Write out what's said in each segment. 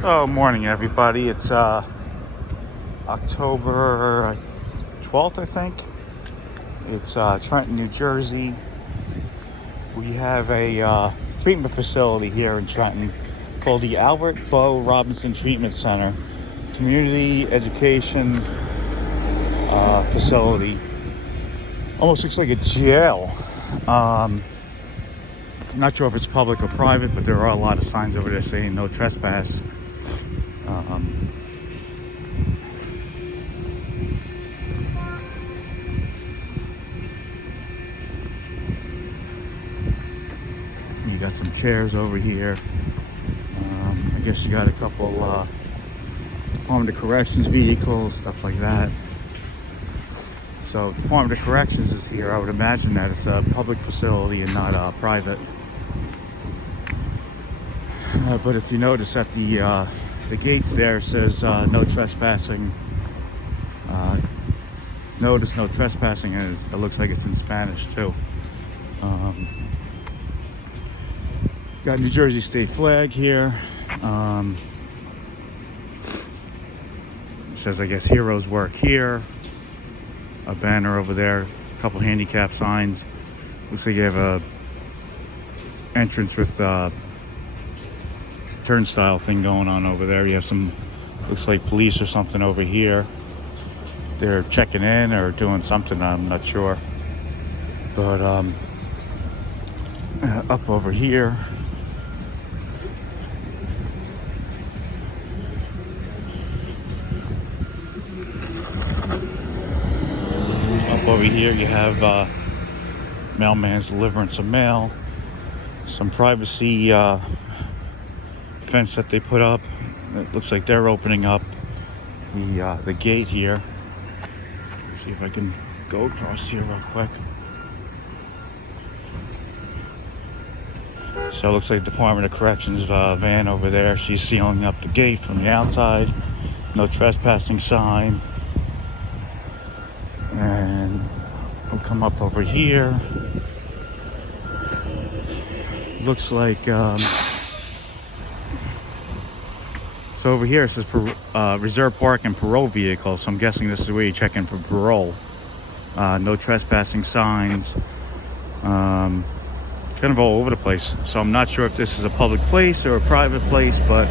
So, morning everybody. It's October 12th, I think. It's Trenton, New Jersey. We have a treatment facility here in Trenton called the Albert Bow Robinson Treatment Center, community education facility. Almost looks like a jail. I'm not sure if it's public or private, but there are a lot of signs over there saying no trespass. You got some chairs over here. I guess you got a couple Department of Corrections vehicles, stuff like that. So Department of Corrections is here. I would imagine that it's a public facility and not private. But if you notice at the gates there, it says no trespassing. Notice no trespassing, and it looks like it's in Spanish too. Got New Jersey state flag here. It says, I guess, heroes work here. A banner over there, a couple handicap signs. Looks like you have a entrance with turnstile thing going on over there. You have some, looks like police or something over here. They're checking in or doing something, I'm not sure. But up over here, over here you have mailman's delivering some mail, some privacy fence that they put up. It looks like they're opening up the gate here. See if I can go across here real quick. So it looks like Department of Corrections van over there. She's sealing up the gate from the outside. No trespassing sign. And we'll come up over here. Looks like so over here it says reserve park and parole vehicle. So I'm guessing this is where you check in for parole. No trespassing signs. Kind of all over the place. So I'm not sure if this is a public place or a private place, but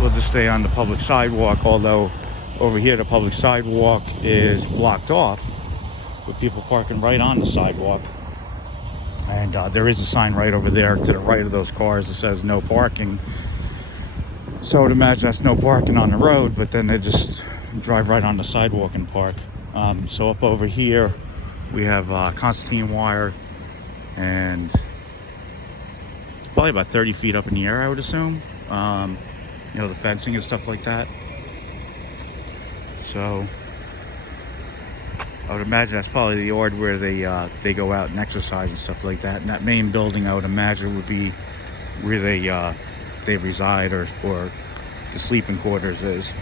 we'll just stay on the public sidewalk. Although over here the public sidewalk is blocked off with people parking right on the sidewalk. And there is a sign right over there to the right of those cars that says no parking. So I would imagine that's no parking on the road, but then they just drive right on the sidewalk and park. So up over here we have Constantine wire, and it's probably about 30 feet up in the air, I would assume. You know, the fencing and stuff like that. So I would imagine that's probably the yard where they go out and exercise and stuff like that. And that main building, I would imagine, would be where they reside or the sleeping quarters is.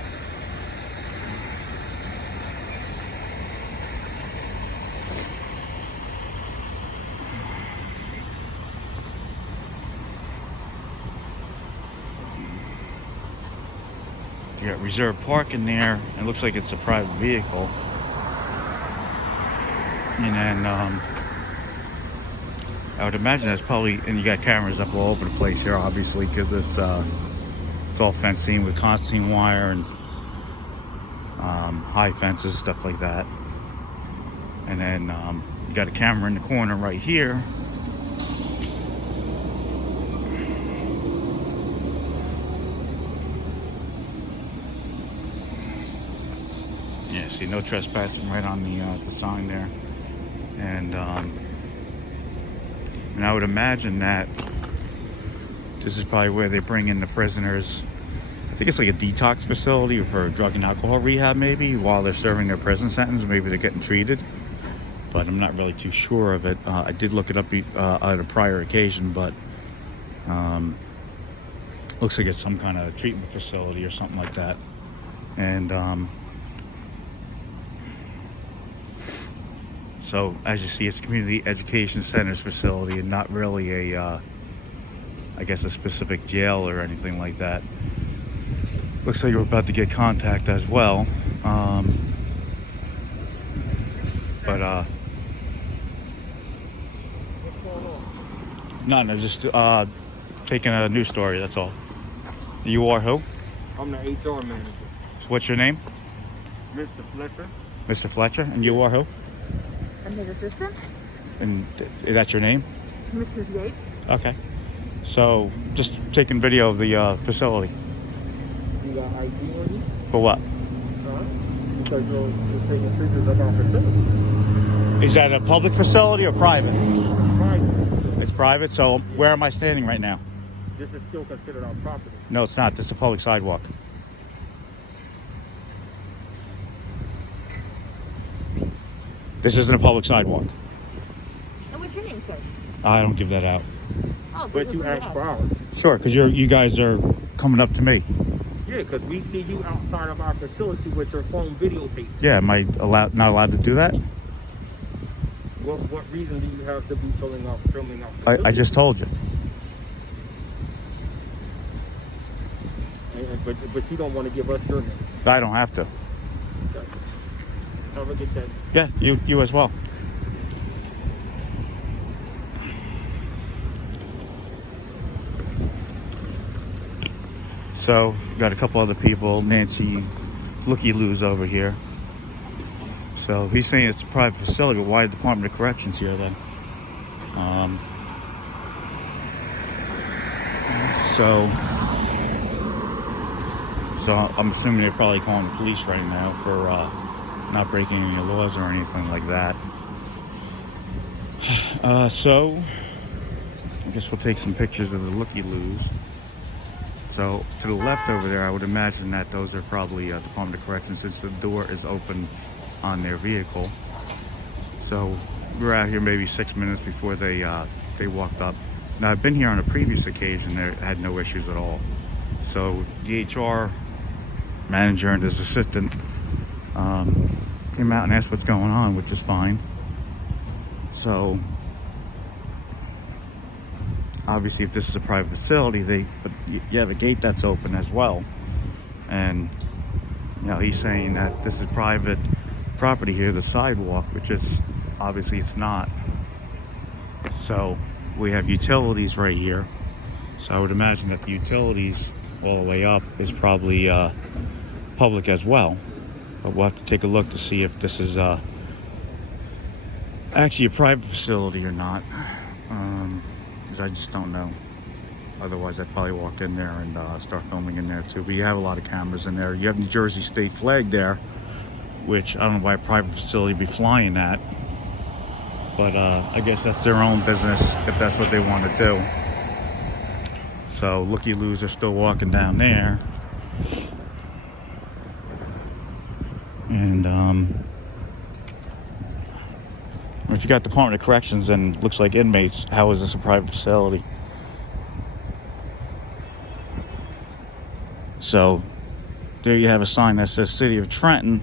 You got reserved parking there. It looks like it's a private vehicle. And then I would imagine that's probably, and you got cameras up all over the place here, obviously, because it's all fenced in with Constantine wire and high fences, stuff like that. And then you got a camera in the corner right here. Yeah, see, no trespassing right on the sign there. And I would imagine that this is probably where they bring in the prisoners. I think it's like a detox facility for drug and alcohol rehab, maybe, while they're serving their prison sentence. Maybe they're getting treated, but I'm not really too sure of it. I did look it up at a prior occasion, but looks like it's some kind of treatment facility or something like that. And so as you see, it's a community education centers facility and not really a I guess, a specific jail or anything like that. Looks like we're about to get contact as well. But no, just taking a news story, that's all. You are who? I'm the HR manager. So what's your name? Mr. Fletcher. Mr. Fletcher. And you are who? I'm his assistant, And is that your name? Mrs. Yates. Okay. So just taking video of the facility. You got ID on you? For what? Huh? Because you're taking pictures of our facility. Is that a public facility or private? Private. It's private, so where am I standing right now? This is still considered our property. No, it's not. This is a public sidewalk. This isn't a public sidewalk. And what's your name, sir? I don't give that out. Oh, But you asked for ours. Sure, because you guys are coming up to me. Yeah, because we see you outside of our facility with your phone videotape. Yeah, am I not allowed to do that? What reason do you have to be filming our facility? I just told you. But you don't want to give us your name. I don't have to. Okay. Have a good day. Yeah, you as well. So, got a couple other people. Nancy Looky-Loos over here. So, he's saying it's a private facility, but why the Department of Corrections here then? So I'm assuming they're probably calling the police right now for not breaking any laws or anything like that. So I guess we'll take some pictures of the Looky-Loos. So to the left over there, I would imagine that those are probably Department of Corrections, since the door is open on their vehicle. So we're out here maybe 6 minutes before they walked up. Now I've been here on a previous occasion; they had no issues at all. So the HR manager and his assistant came out and asked what's going on, which is fine. So obviously, if this is a private facility, but you have a gate that's open as well, and he's saying that this is private property here, the sidewalk, which is obviously it's not. So we have utilities right here, so I would imagine that the utilities all the way up is probably public as well, but we'll have to take a look to see if this is actually a private facility or not, because I just don't know. Otherwise I'd probably walk in there and start filming in there too. But you have a lot of cameras in there. You have New Jersey state flag there, which I don't know why a private facility would be flying that, but I guess that's their own business if that's what they want to do. So Looky-Loos are still walking down there. And if you got Department of Corrections and looks like inmates, how is this a private facility? So there you have a sign that says City of Trenton.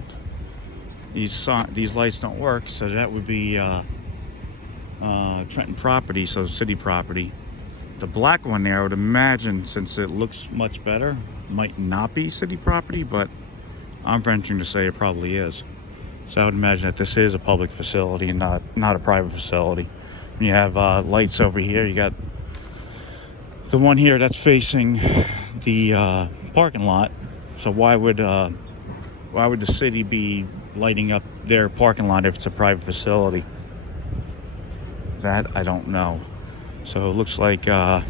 These lights don't work, so that would be Trenton property, so city property. The black one there, I would imagine, since it looks much better, might not be city property, but I'm venturing to say it probably is. So I would imagine that this is a public facility and not a private facility. You have lights over here. You got the one here that's facing the parking lot. So why would the city be lighting up their parking lot if it's a private facility? That I don't know. So it looks like they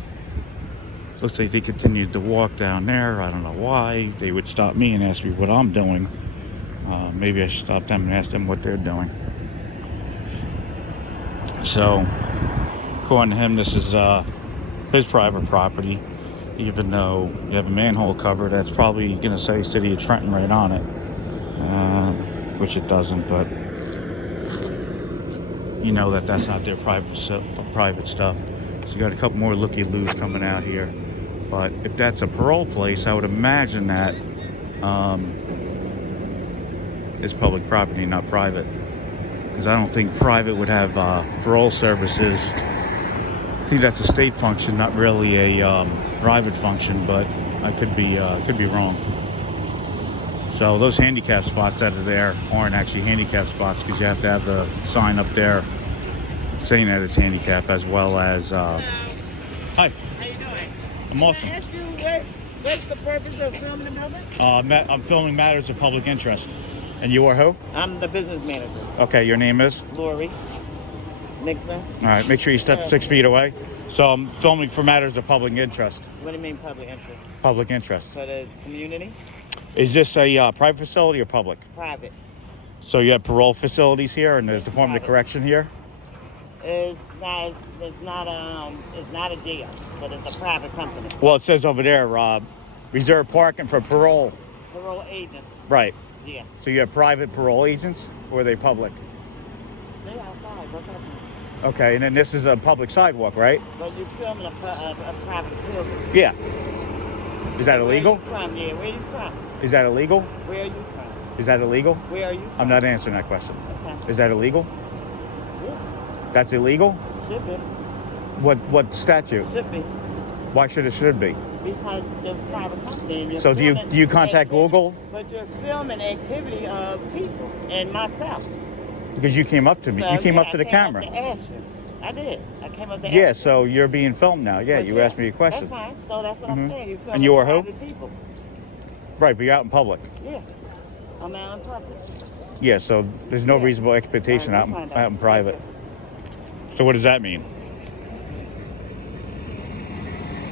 continued to walk down there. I don't know why. They would stop me and ask me what I'm doing. Maybe I should stop them and ask them what they're doing. So, according to him, this is his private property. Even though you have a manhole cover, that's probably going to say City of Trenton right on it. Which it doesn't, but you know that's not their private stuff. So you got a couple more Looky-Loos coming out here. But if that's a parole place, I would imagine that is public property, not private. Because I don't think private would have parole services I think that's a state function, not really a private function, but I could be wrong. So those handicap spots that are there aren't actually handicap spots because you have to have the sign up there saying that it's handicap, as well as hi. How you doing? I'm awesome. Can I ask you what's the purpose of filming the building? I'm filming matters of public interest. And you are who? I'm the business manager. Okay, your name is? Lori Nixon. All right, make sure you step 6 feet away. So I'm filming for matters of public interest. What do you mean public interest? Public interest. For the community? Is this a private facility or public? Private. So you have parole facilities here, and there's Department of Correction here? It's not a jail, but it's a private company. Well, it says over there, reserved parking for parole. Parole agents. Right. Yeah. So you have private parole agents, or are they public? They outside. Go talk to them. Okay, and then this is a public sidewalk, right? But you're filming a private building. Yeah. Is that illegal? Where are you from? Yeah, where are you from? Is that illegal? Where are you from? Is that illegal? Where are you from? I'm not answering that question. Okay. Is that illegal? Yeah. That's illegal? Should be. What statute? Should be. Why should be? Because it's a private company. And you're So do you filming contact activity- Google? But you're filming activity of people and myself. Because you came up to me. So, You came yeah, up to the I came camera. Up to ask you. I did. I came up to Yeah, ask you. so you're being filmed now. Yeah, But you asked me a question. That's fine. So that's what Mhm. I'm saying. You're filming And you are who? private people. Right, but you're out in public. Yeah. I'm out in public. Yeah, so there's no Yeah. reasonable expectation All out right, in, we'll find out in private. So what does that mean?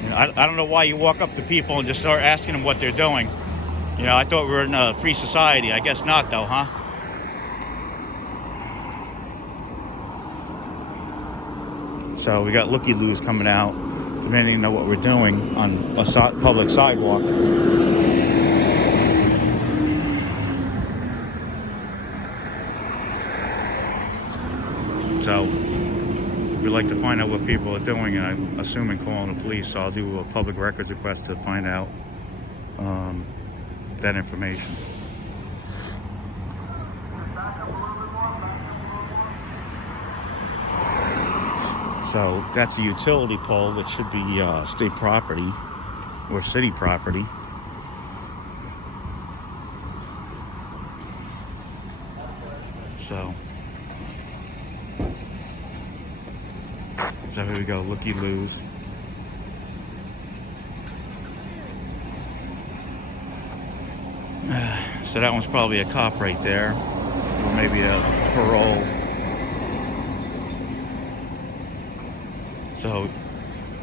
You know, I don't know why you walk up to people and just start asking them what they're doing. You know, I thought we were in a free society. I guess not, though, huh? So we got looky-loos coming out, demanding to know what we're doing on a public sidewalk. So we'd like to find out what people are doing, and I'm assuming calling the police. So I'll do a public records request to find out that information. So that's a utility pole that should be state property or city property. So here we go, looky-loos. So that one's probably a cop right there, or maybe a parole. So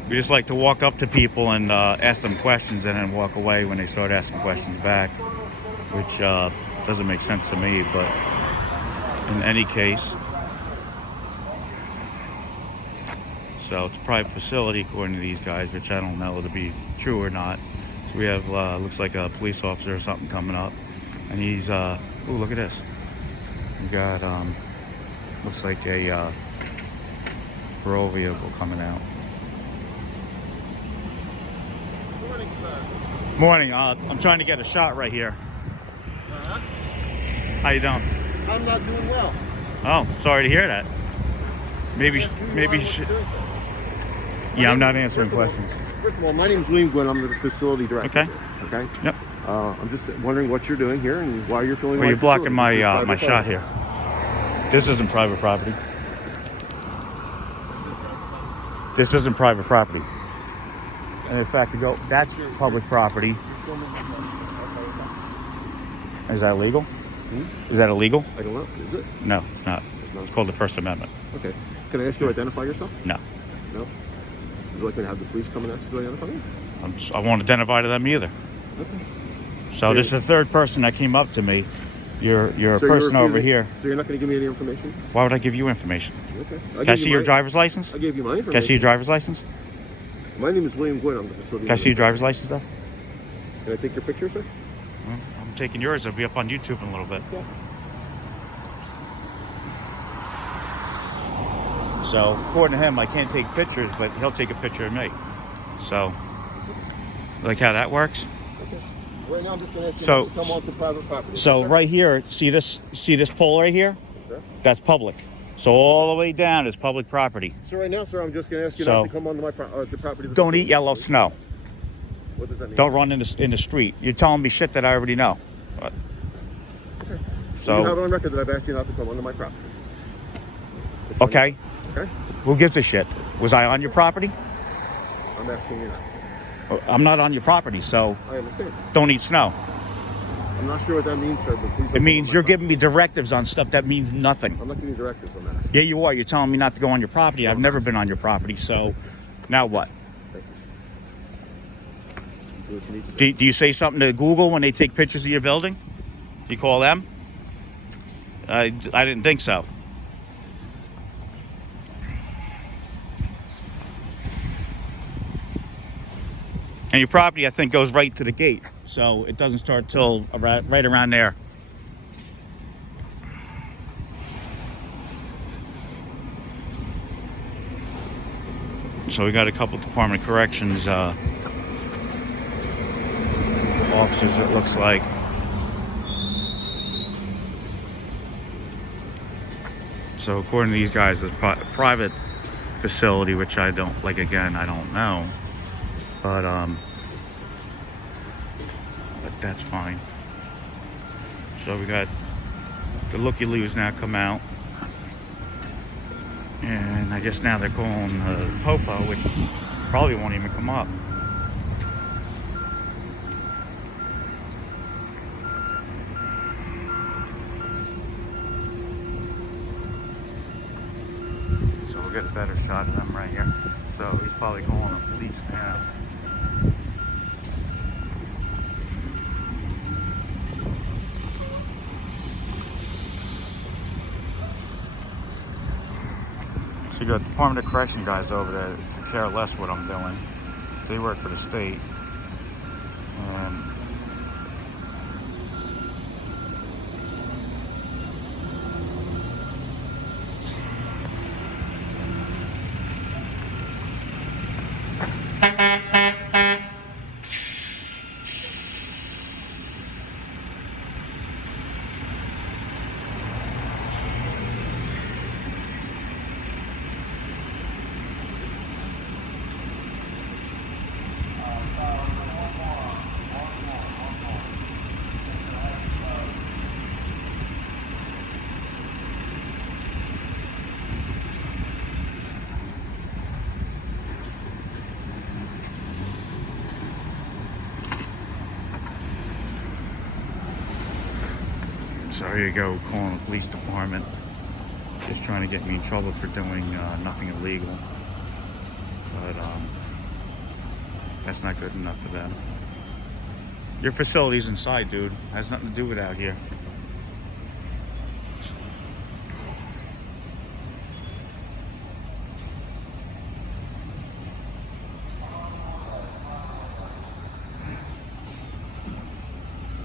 we just like to walk up to people and ask them questions and then walk away when they start asking questions back, which doesn't make sense to me, but in any case. So it's a private facility according to these guys, which I don't know to be true or not. So we have, looks like a police officer or something coming up. And he's, ooh, look at this. We got, looks like a parole vehicle coming out. Morning, sir. Morning, I'm trying to get a shot right here. Uh-huh. How you doing? I'm not doing well. Oh, sorry to hear that. Maybe yeah, I'm not answering questions. First of all, my name is William Gwynn. I'm the facility director. Okay. Okay. Yep. I'm just wondering what you're doing here and why you're filming. Well, you're blocking my my shot shot here. This isn't private property. This isn't private property. And in fact, to go, that's public property. Is that illegal? Is that illegal? I don't know. Is it? No, it's not. It's called the First Amendment. Okay. Can I ask you to identify yourself? No. No. Would you like me to have the police come and ask you to identify you? I won't identify to them either. Okay. So this is the third person that came up to me. You're a So person over refusing- here. So you're not going to give me any information? Why would I give you information? Okay. Can I see your driver's license? I gave you my information. Can I see your driver's license? My name is William Gwynn. I'm the facility. Can I see your driver's license, though? Can I take your picture, sir? Well, I'm taking yours. It'll be up on YouTube in a little bit. Yeah. So, according to him, I can't take pictures, but he'll take a picture of me. So, like how that works? Okay. Right now, I'm just going to ask you So- to come onto private property. So Sir? right here, see this pole right here? Sure. That's public. So all the way down is public property. So right now, sir, I'm just going to ask you So- not to come onto my the property. of the Don't eat facility. yellow snow. What does that mean? Don't run in the street. You're telling me shit that I already know. Okay. You have it So on record that I've asked you not to come onto my property. It's on- okay, Okay. who gives a shit? Was I on your property? I'm asking you not to. I'm not on your property, so I understand. don't eat snow. I'm not sure what that means, sir, but please. don't It means come you're on my giving me directives on stuff that means nothing. property. I'm not giving you directives on that. Yeah, you are. You're telling me not to go on your property. I've never been on your property, so now what? Thank you. Do what you need to do. Do you say something to Google when they take pictures of your building? Do you call them? I didn't think so. And your property, I think, goes right to the gate, so it doesn't start till right around there. So we got a couple Department of Corrections officers, it looks like. So according to these guys, it's a private facility, which I don't like. Again, I don't know, but that's fine. So we got the looky-loos now come out, and I guess now they're calling Popo, which probably won't even come up. So we'll get a better shot of them right here. So he's probably calling the police now. So you got Department of Correction guys over there that could care less what I'm doing. They work for the state. And so here you go, calling the police department. Just trying to get me in trouble for doing nothing illegal. But that's not good enough for them. Your facility's inside, dude. Has nothing to do with out here.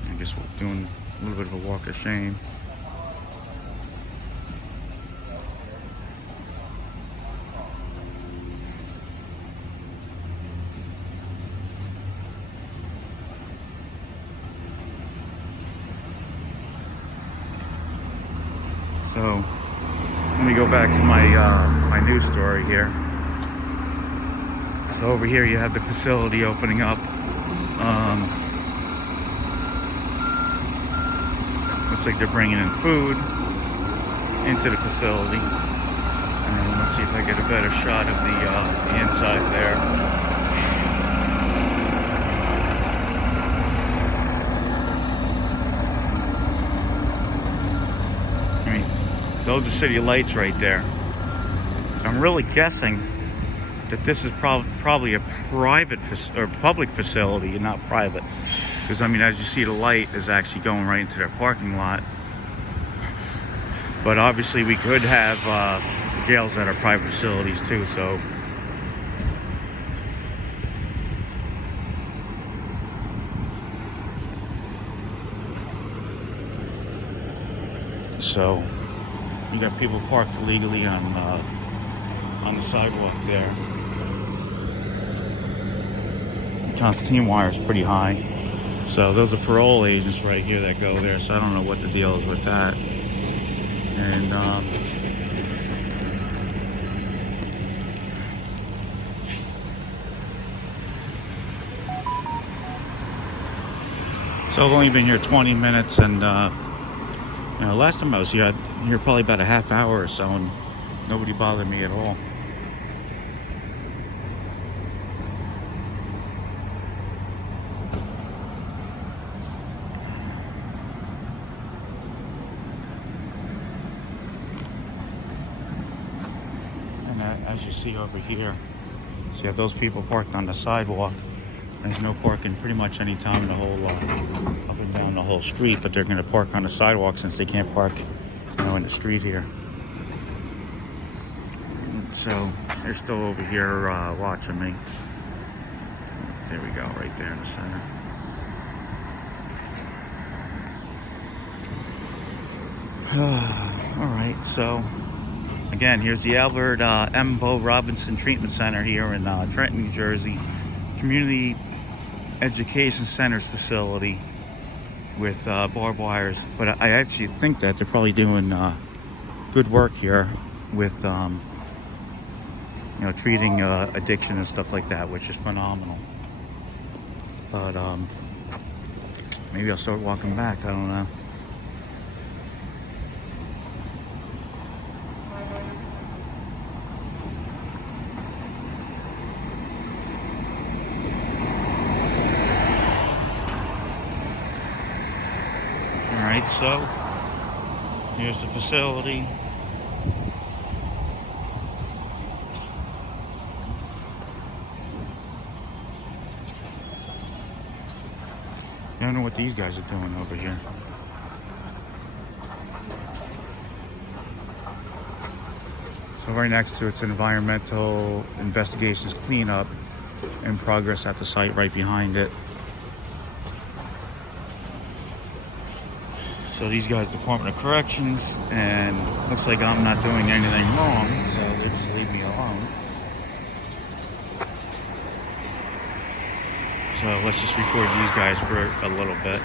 I guess we're doing a little bit of a walk of shame. So let me go back to my my news story here. So over here you have the facility opening up. Looks like they're bringing in food into the facility. And let's see if I get a better shot of the inside there. Those are city lights right there. So I'm really guessing that this is probably a private or public facility and not private. Because I mean, as you see, the light is actually going right into their parking lot. But obviously we could have jails that are private facilities too, so. So you got people parked illegally on the sidewalk there. The Constantine wire is pretty high. So those are parole agents right here that go there. So I don't know what the deal is with that. And So I've only been here 20 minutes, and last time I was here, here probably about a half hour or so, and nobody bothered me at all. And as you see over here, so you have those people parked on the sidewalk. There's no parking pretty much any time in the whole up and down the whole street, but they're going to park on the sidewalk since they can't park, in the street here. So they're still over here watching me. There we go, right there in the center. All right, so again, here's the Albert M. Bo Robinson Treatment Center here in Trenton, New Jersey. Community Education Centers facility with barbed wires, but I actually think that they're probably doing good work here with treating addiction and stuff like that, which is phenomenal. But maybe I'll start walking back, I don't know. Alright, so here's the facility. I don't know what these guys are doing over here. So right next to it's environmental investigations cleanup in progress at the site right behind it. So these guys, Department of Corrections, and looks like I'm not doing anything wrong, so they just leave me alone. So let's just record these guys for a little bit.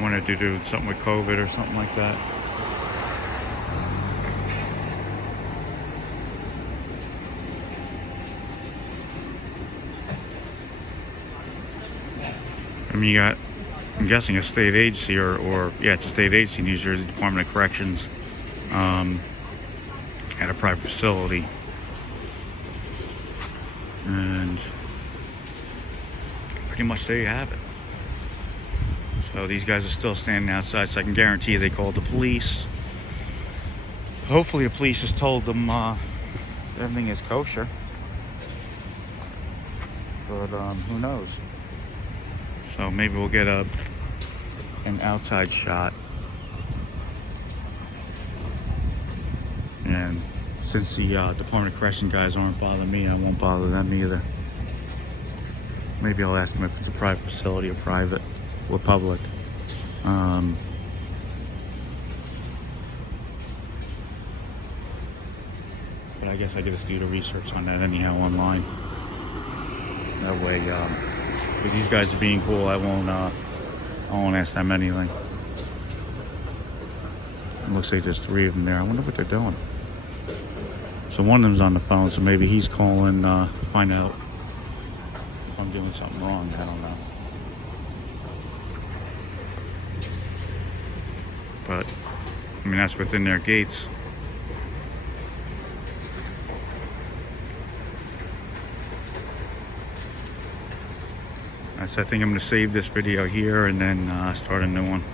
Wanted to do something with COVID or something like that. I mean, you got, I'm guessing, a state agency, or yeah, it's a state agency, New Jersey Department of Corrections, at a private facility. And pretty much there you have it. So these guys are still standing outside, so I can guarantee you they called the police. Hopefully the police has told them everything is kosher. But who knows? So maybe we'll get an outside shot. And since the Department of Correction guys aren't bothering me, I won't bother them either. Maybe I'll ask them if it's a private facility or private or public. But I guess I could just do the research on that anyhow online. That way, if these guys are being cool, I won't ask them anything. It looks like there's 3 of them there. I wonder what they're doing. So one of them's on the phone, so maybe he's calling to find out if I'm doing something wrong. I don't know. But, I mean, that's within their gates. So I think I'm going to save this video here and then start a new one.